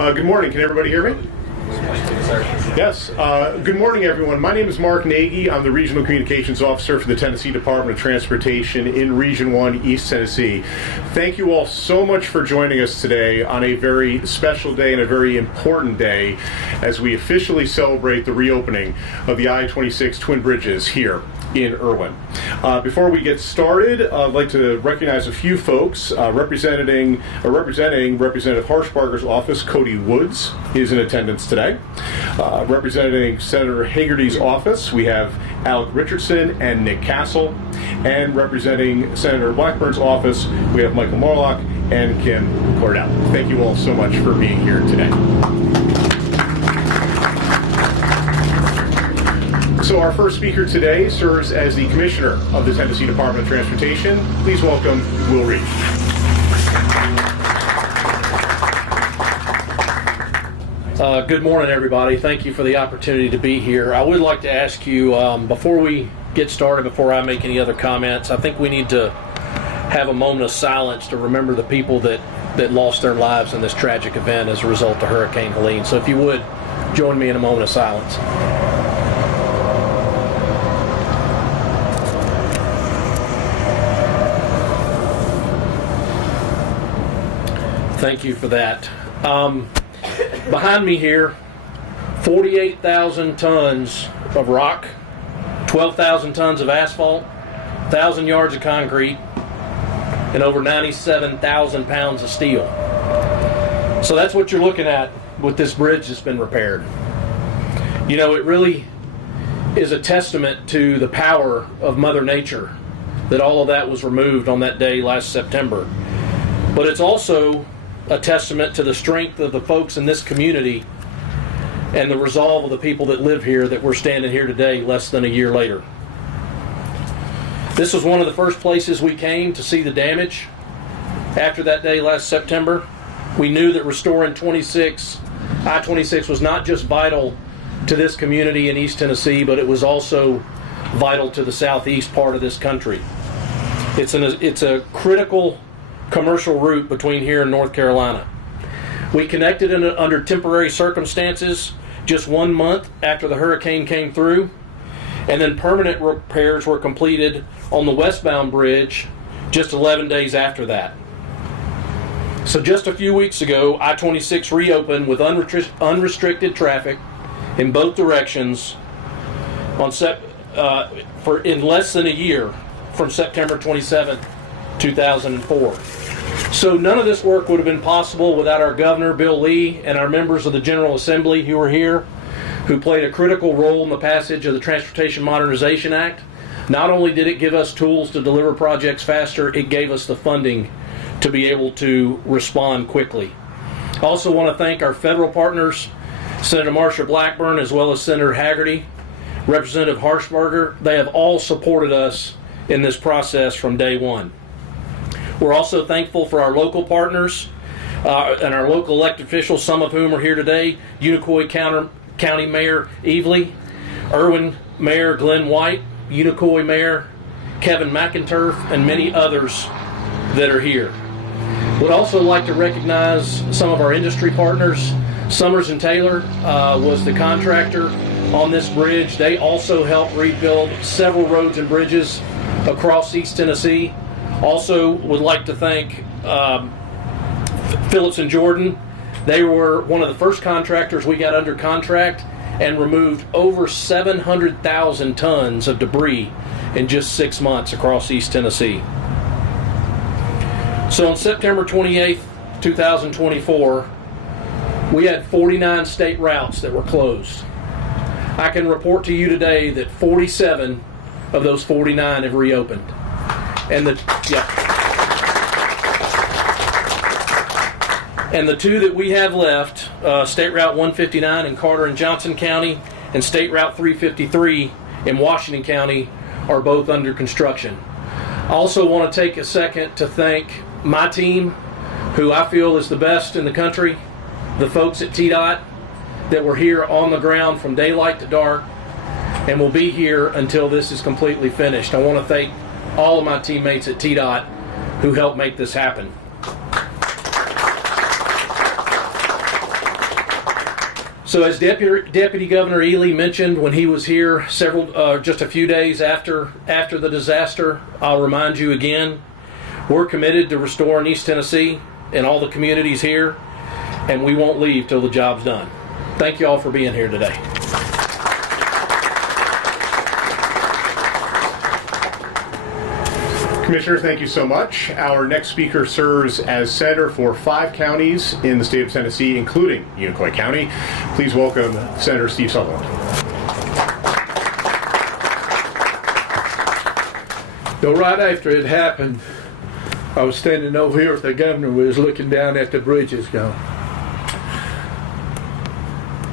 Good morning. Can everybody hear me? Yes. Good morning, everyone. My name is Mark Nagy. I'm the Regional Communications Officer for the Tennessee Department of Transportation in Region 1, East Tennessee. Thank you all so much for joining us today on a very special day and a very important day as we officially celebrate the reopening of the I-26 Twin Bridges here in Erwin. Before we get started, I'd like to recognize a few folks. Representing Representative Harshbarger's office, Cody Woods, is in attendance today. Representing Senator Hagerty's office, we have Alec Richardson and Nick Castle. And representing Senator Blackburn's office, we have Michael Morlock and Kim Cordell. Thank you all so much for being here today. So our first speaker today serves as the Commissioner of the Tennessee Department of Transportation. Please welcome Will Reed. Good morning, everybody. Thank you for the opportunity to be here. I would like to ask you, before we get started, before I make any other comments, I think we need to have a moment of silence to remember the people that lost their lives in this tragic event as a result of Hurricane Helene. So if you would, join me in a moment of silence. Thank you for that. Behind me here, 48,000 tons of rock, 12,000 tons of asphalt, 1,000 yards of concrete, and over 97,000 pounds of steel. So that's what you're looking at with this bridge that's been repaired. You know, it really is a testament to the power of Mother Nature that all of that was removed on that day last September. But it's also a testament to the strength of the folks in this community and the resolve of the people that live here that we're standing here today less than a year later. This was one of the first places we came to see the damage after that day last September. We knew that restoring I-26 was not just vital to this community in East Tennessee, but it was also vital to the southeast part of this country. It's a critical commercial route between here and North Carolina. We connected under temporary circumstances just 1 month after the hurricane came through, and then permanent repairs were completed on the westbound bridge just 11 days after that. So just a few weeks ago, I-26 reopened with unrestricted traffic in both directions in less than a year from September 27, 2004. So none of this work would have been possible without our Governor, Bill Lee, and our members of the General Assembly who were here, who played a critical role in the passage of the Transportation Modernization Act. Not only did it give us tools to deliver projects faster, it gave us the funding to be able to respond quickly. I also want to thank our federal partners, Senator Marsha Blackburn, as well as Senator Hagerty, Representative Harshbarger. They have all supported us in this process from day one. We're also thankful for our local partners and our local elected officials, some of whom are here today: Unicoi County Mayor Evely, Erwin Mayor Glenn White, Unicoi Mayor Kevin McInturf, and many others that are here. Would also like to recognize some of our industry partners. Summers and Taylor was the contractor on this bridge. They also helped rebuild several roads and bridges across East Tennessee. Also would like to thank Phillips and Jordan. They were one of the first contractors we got under contract and removed over 700,000 tons of debris in just 6 months across East Tennessee. So on September 28th, 2024, we had 49 state routes that were closed. I can report to you today that 47 of those 49 have reopened. And the two that we have left, State Route 159 in Carter and Johnson County and State Route 353 in Washington County, are both under construction. I also want to take a second to thank my team, who I feel is the best in the country, the folks at TDOT that were here on the ground from daylight to dark and will be here until this is completely finished. I want to thank all of my teammates at TDOT who helped make this happen. So as Deputy Governor Ely mentioned when he was here just a few days after the disaster, I'll remind you again, we're committed to restoring East Tennessee and all the communities here, and we won't leave till the job's done. Thank you all for being here today. Commissioners, thank you so much. Our next speaker serves as senator for 5 counties in the state of Tennessee, including Unicoi County. Please welcome Senator Steve Sutherland. So right after it happened, I was standing over here with the governor. We was looking down at the bridges going.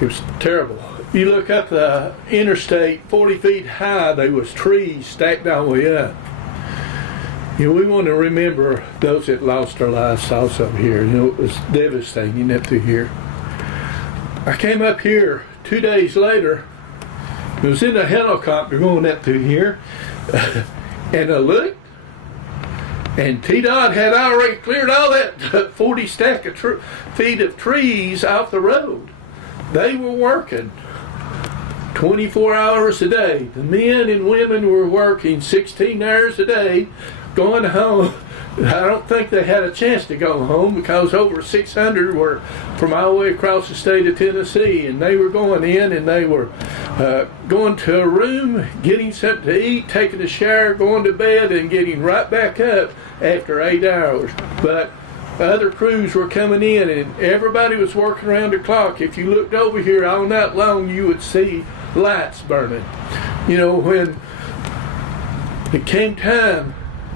It was terrible. You look up the interstate 40 feet high, there was trees stacked all the way up. You know, we want to remember those that lost their lives also here. You know, it was devastating up through here. I came up here 2 days later. I was in a helicopter going up through here, and I looked, and TDOT had already cleared all that 40 stack of feet of trees off the road. They were working 24 hours a day. The men and women were working 16 hours a day, going home. I don't think they had a chance to go home because over 600 were from all the way across the state of Tennessee, and they were going in and they were going to a room, getting something to eat, taking a shower, going to bed, and getting right back up after 8 hours. But other crews were coming in and everybody was working around the clock. If you looked over here all night long, you would see lights burning. You know, when it came time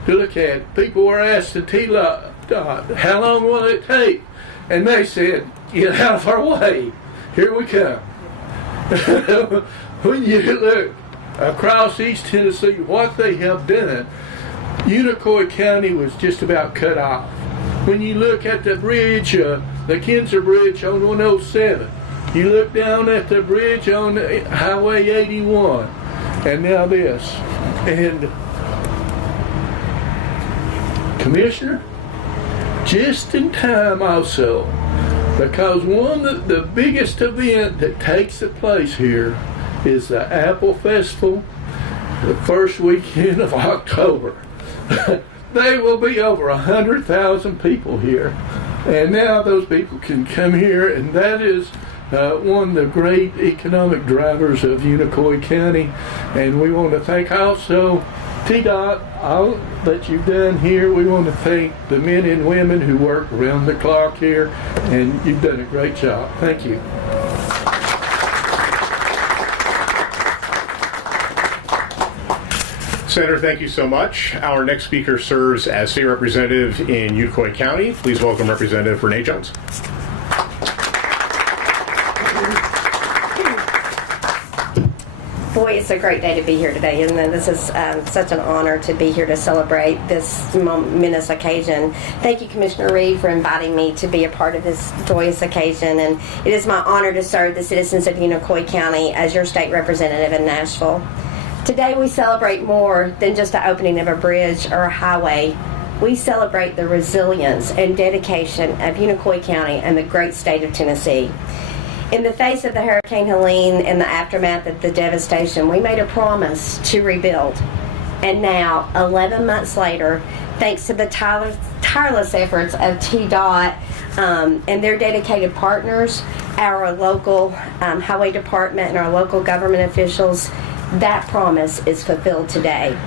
to look at it, people were asking TDOT, how long will it take? And they said, get out of our way. Here we come. When you look across East Tennessee, what they have done, Unicoi County was just about cut off. When you look at the bridge, the Kinzer Bridge on 107, you look down at the bridge on Highway 81, and now this. And Commissioner, just in time also, because one of the biggest event that takes place here is the Apple Festival, the first weekend of October. There will be over 100,000 people here, and now those people can come here, and that is one of the great economic drivers of Unicoi County. And we want to thank also TDOT, all that you've done here. We want to thank the men and women who work around the clock here, and you've done a great job. Thank you. Senator, thank you so much. Our next speaker serves as state representative in Unicoi County. Please welcome Representative Renee Jones. Boy, it's a great day to be here today, and this is such an honor to be here to celebrate this momentous occasion. Thank you, Commissioner Reed, for inviting me to be a part of this joyous occasion, and it is my honor to serve the citizens of Unicoi County as your state representative in Nashville. Today we celebrate more than just the opening of a bridge or a highway. We celebrate the resilience and dedication of Unicoi County and the great state of Tennessee. In the face of the Hurricane Helene and the aftermath of the devastation, we made a promise to rebuild. And now, 11 months later, thanks to the tireless efforts of TDOT and their dedicated partners, our local highway department and our local government officials, that promise is fulfilled today.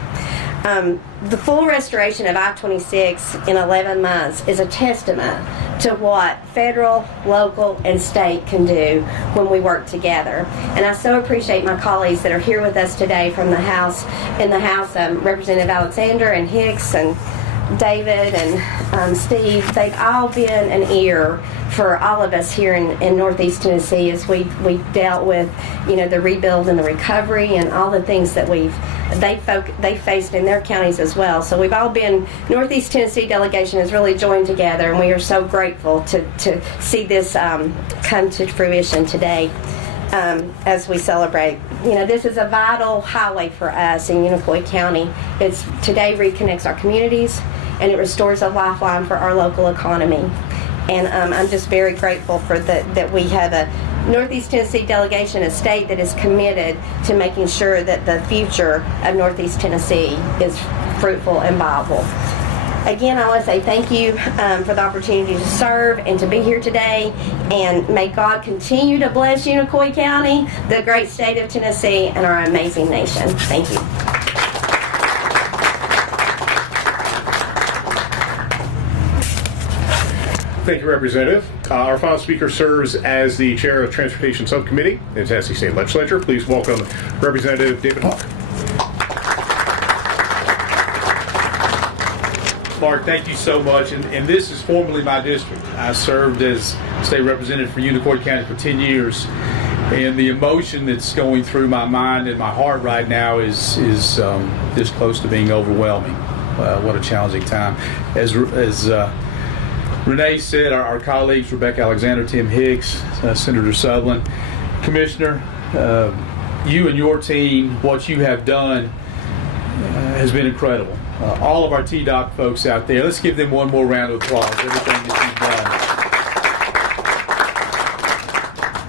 The full restoration of I-26 in 11 months is a testament to what federal, local, and state can do when we work together. And I so appreciate my colleagues that are here with us today from the House, Representative Alexander and Hicks and David and Steve. They've all been an ear for all of us here in Northeast Tennessee as we dealt with, the rebuild and the recovery and all the things that they faced in their counties as well. So we've all been, Northeast Tennessee delegation has really joined together, and we are so grateful to see this come to fruition today as we celebrate. This is a vital highway for us in Unicoi County. It's today reconnects our communities, and it restores a lifeline for our local economy. And I'm just very grateful for that we have Northeast Tennessee delegation, a state that is committed to making sure that the future of Northeast Tennessee is fruitful and viable. Again, I want to say thank you for the opportunity to serve and to be here today, and may God continue to bless Unicoi County, the great state of Tennessee, and our amazing nation. Thank you. Thank you, Representative. Our final speaker serves as the chair of Transportation Subcommittee in the Tennessee State Legislature. Please welcome Representative David Hawk. Mark, thank you so much. And this is formerly my district. I served as state representative for Unicoi County for 10 years. And the emotion that's going through my mind and my heart right now is this close to being overwhelming. What a challenging time. As Renee said, our colleagues, Rebecca Alexander, Tim Hicks, Senator Sutherland, Commissioner, you and your team, what you have done has been incredible. All of our TDOT folks out there, let's give them one more round of applause, everything that you've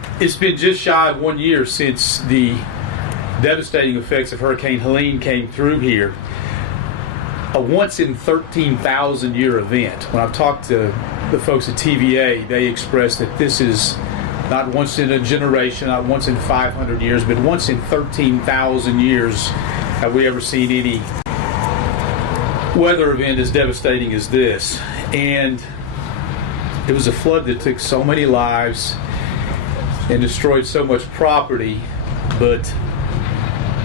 done. It's been just shy of 1 year since the devastating effects of Hurricane Helene came through here. A once in 13,000 year event. When I've talked to the folks at TVA, they express that this is not once in a generation, not once in 500 years, but once in 13,000 years have we ever seen any weather event as devastating as this. And it was a flood that took so many lives and destroyed so much property, but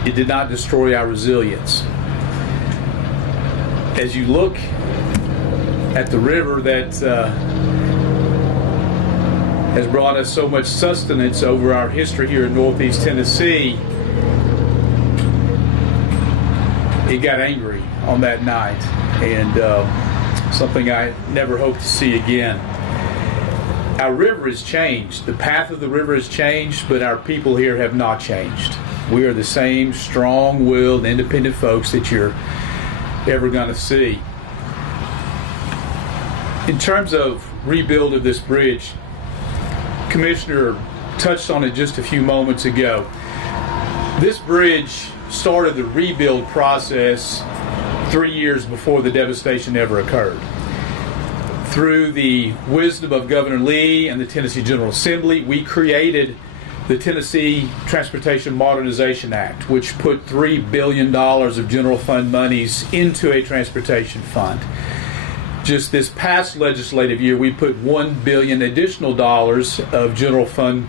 it did not destroy our resilience. As you look at the river that has brought us so much sustenance over our history here in Northeast Tennessee, it got angry on that night, and something I never hope to see again. Our river has changed. The path of the river has changed, but our people here have not changed. We are the same strong-willed, independent folks that you're ever going to see. In terms of rebuild of this bridge, Commissioner touched on it just a few moments ago. This bridge started the rebuild process 3 years before the devastation ever occurred. Through the wisdom of Governor Lee and the Tennessee General Assembly, we created the Tennessee Transportation Modernization Act, which put $3 billion of general fund monies into a transportation fund. Just this past legislative year, we put $1 billion additional dollars of general fund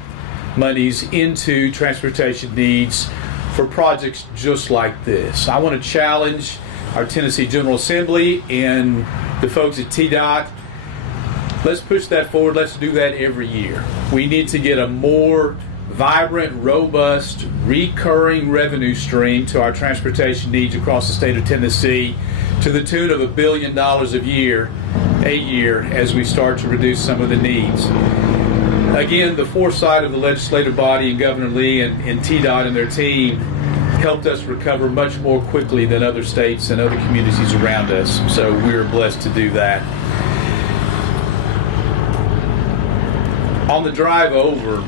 monies into transportation needs for projects just like this. I want to challenge our Tennessee General Assembly and the folks at TDOT. Let's push that forward. Let's do that every year. We need to get a more vibrant, robust, recurring revenue stream to our transportation needs across the state of Tennessee to the tune of $1 billion a year as we start to reduce some of the needs. Again, the foresight of the legislative body and Governor Lee and TDOT and their team helped us recover much more quickly than other states and other communities around us. So we are blessed to do that. On the drive over,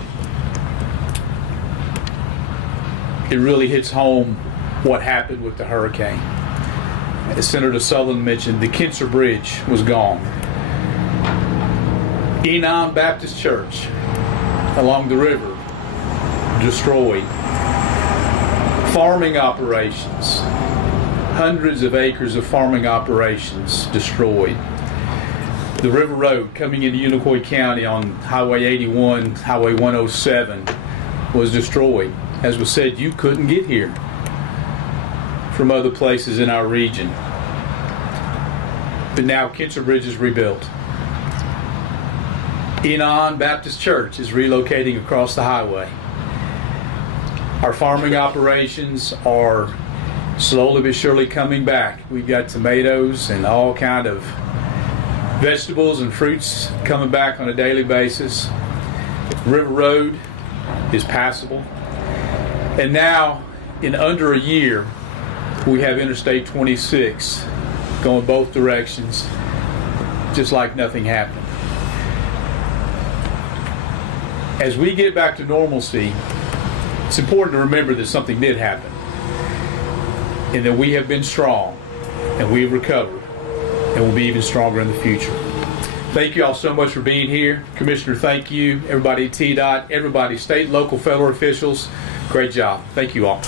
it really hits home what happened with the hurricane. As Senator Sutherland mentioned, the Kinser Bridge was gone. Enon Baptist Church along the river destroyed. Farming operations, hundreds of acres of farming operations destroyed. The River Road coming into Unicoi County on Highway 81, Highway 107 was destroyed. As was said, you couldn't get here from other places in our region. But now Kinser Bridge is rebuilt. Enon Baptist Church is relocating across the highway. Our farming operations are slowly but surely coming back. We've got tomatoes and all kind of vegetables and fruits coming back on a daily basis. River Road is passable. And now, in under a year, we have Interstate 26 going both directions, just like nothing happened. As we get back to normalcy, it's important to remember that something did happen, and that we have been strong, and we've recovered, and will be even stronger in the future. Thank you all so much for being here. Commissioner, thank you. Everybody at TDOT, everybody, state, local, federal officials, great job. Thank you all.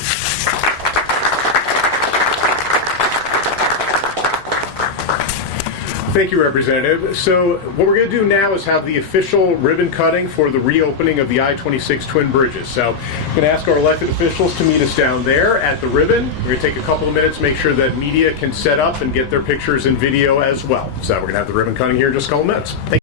Thank you, Representative. So what we're going to do now is have the official ribbon cutting for the reopening of the I-26 twin bridges. So I'm going to ask our elected officials to meet us down there at the ribbon. We're going to take a couple of minutes, make sure that media can set up and get their pictures and video as well. So we're going to have the ribbon cutting here in just a couple of minutes. Thank you.